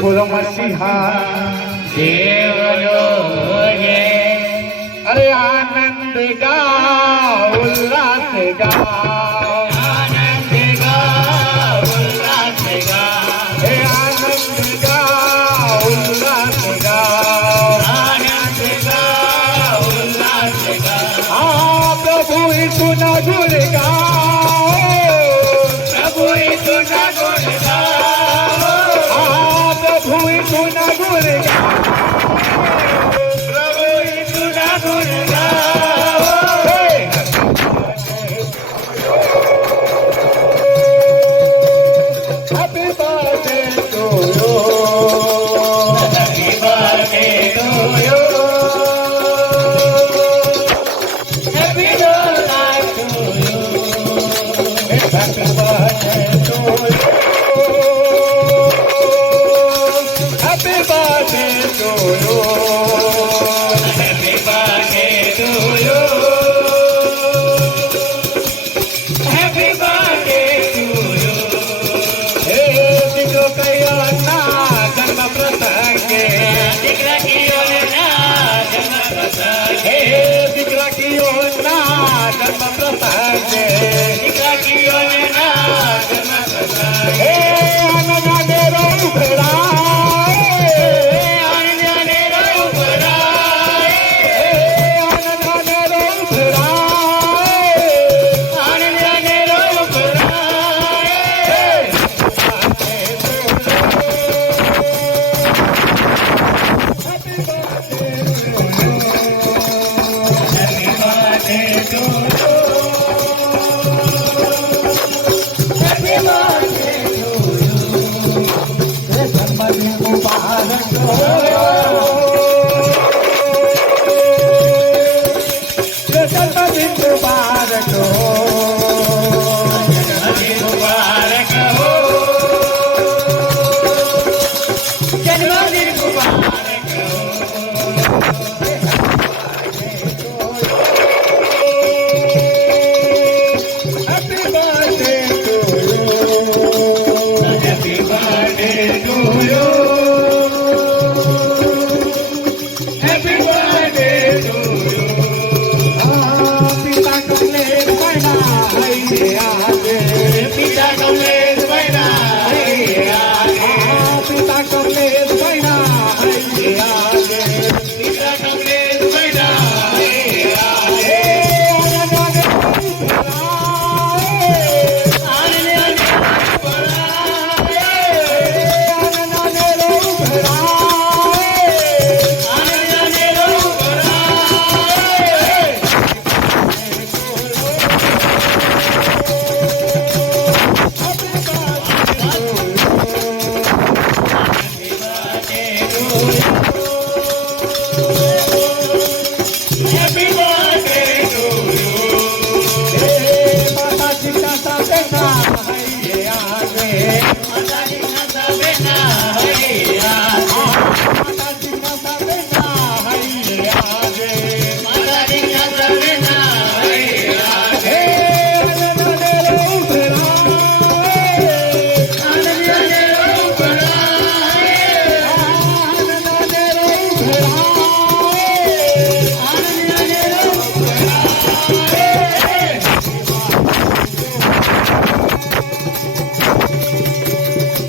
बोलो मसीहा देवलो ये अरे आनंद गाओ उल्लास गाओ आनंद गाओ उल्लास गाओ हे आनंद गाओ उल्लास गाओ आनंद गाओ उल्लास गाओ हाँ प्रभु यीशु नगुण गाओ प्रभु यीशु का गुण गाओ हाँ प्रभु यीशु नगुण गाओ प्रभु यीशु का गुण गाओ Happy birthday to you. Happy birthday to you. Happy birthday to you. Happy birthday to you. Happy birthday to you. Happy birthday to you. Happy birthday to you. हे दिलो कयाना जन्म प्रसंगे दिकरा की योजना जन्म प्रसंग हे दिकरा की योजना जन्म प्रसंगे दिकरा की योजना जन्म प्रसंग हे अनजाने उभरा आनंदाने रोपराए अनजाने उभरा आनंदाने रोपराए Happy birthday to you. Happy birthday to you. जन्मदिन मुबारक हो जन्मदिन मुबारक हो जन्मदिन मुबारक हो जन्मदिन मुबारक हो happy birthday to you Happy birthday to you. Happy birthday to you. पिता कमले बना है आगे पिता कमलेश बना है आगे पिता कमले बना है आगे पिता कमलेश बना है आगे आने आने बड़ा आने आने लोग बड़ा Happy birthday to you. माता पिता बेटा है आगे माता जी का बेटा है आगे माता पिता बेटा है आगे माता जी का बेटा है आगे आनंद आने लोग बड़ा आनंद आने लोग बड़ा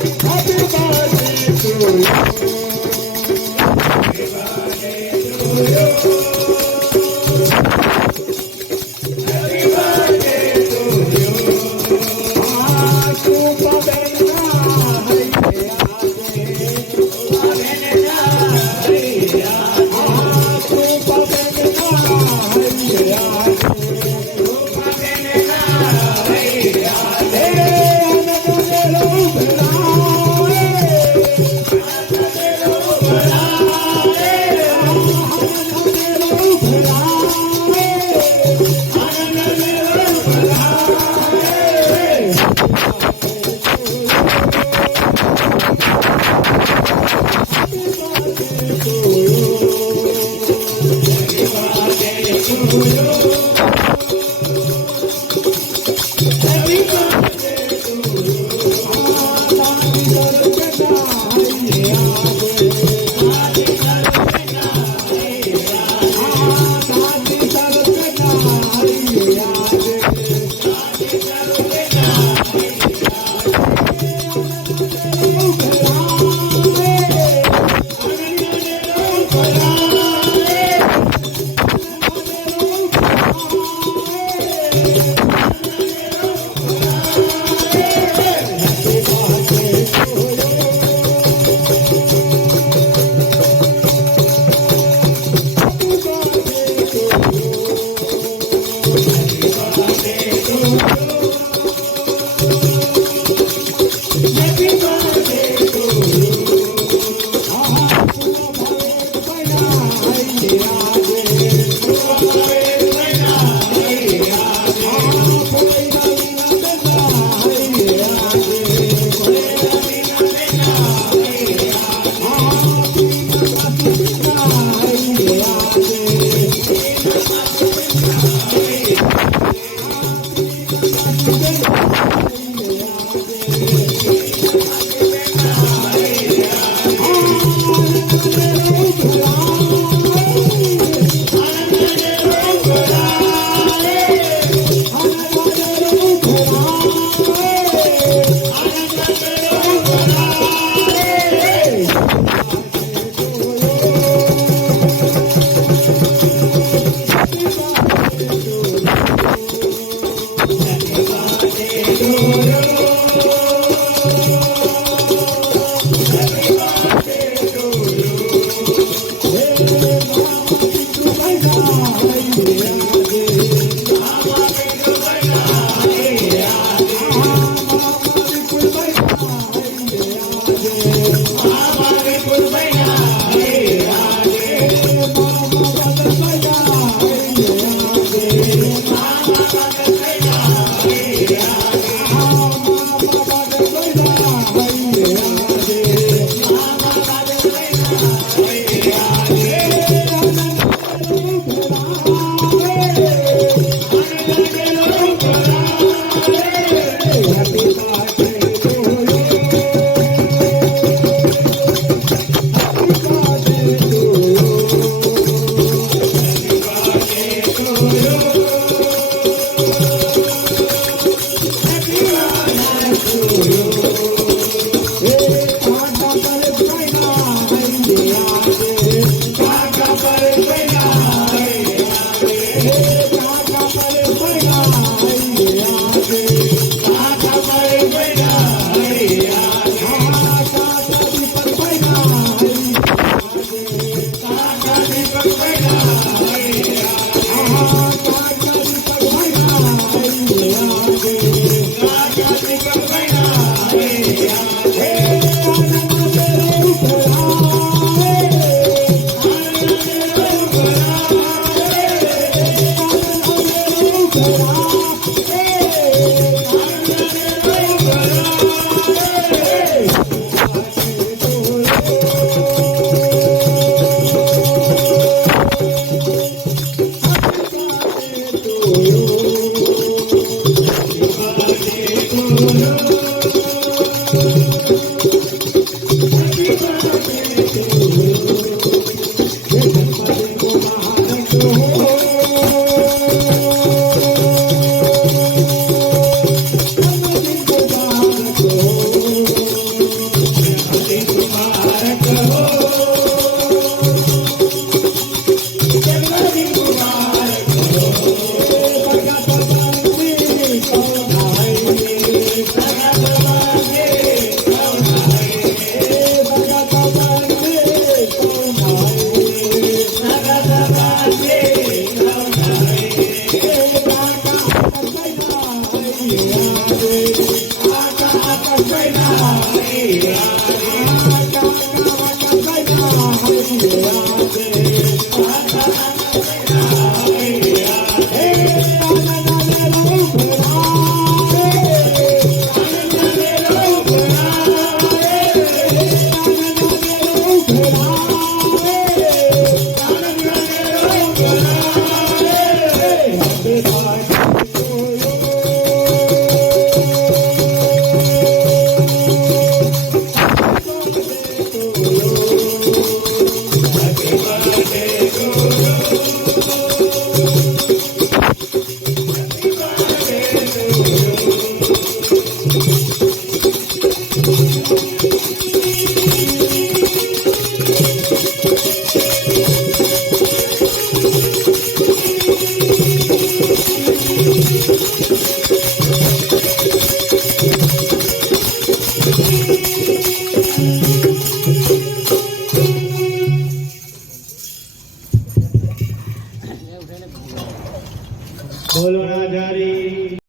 Thank you.